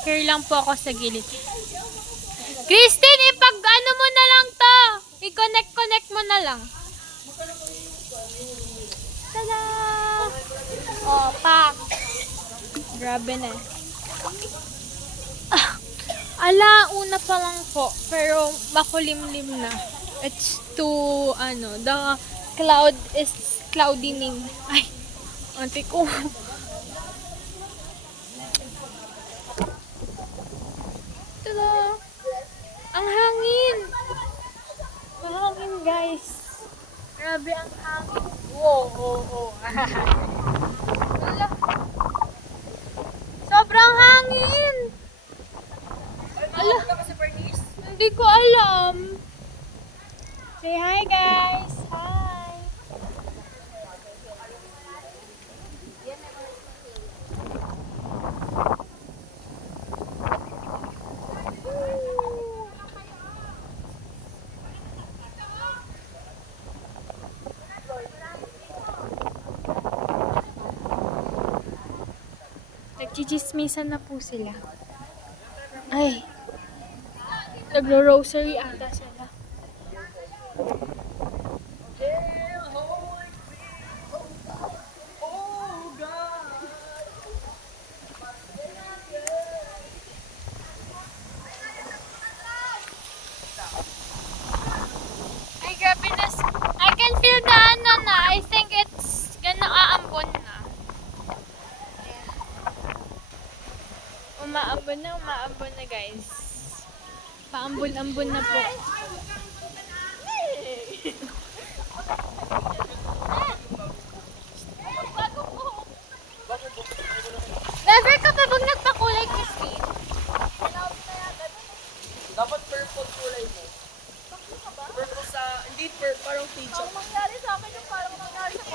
Here lang po ako sa gilid. Christine, ipag-ano mo na lang to. I-connect mo na lang. Tada! Oh, pak. Grabe na. Una pa lang po. Pero makulimlim na. It's too, the cloud is cloudining. Ay, ante ko. Tada! Ang hangin! Mahangin, guys. Grabe ang hangin. Wow. Wala. Sobrang hangin! Ala, hindi ko alam. Say hi, guys. Hi. Nagchichismisan na po sila. Ay, nagro-rosary ata sila. Ay, grabe na. I can feel the na. I think it's gonna aambon na. Umaambon na guys. Paambon-ambon na po. Never ka pa bang nagpakulay, Christine? Dapat purple kulay mo. Purple sa, hindi purple, parang teacher. Ang mangyari sa akin yung parang mangyari sa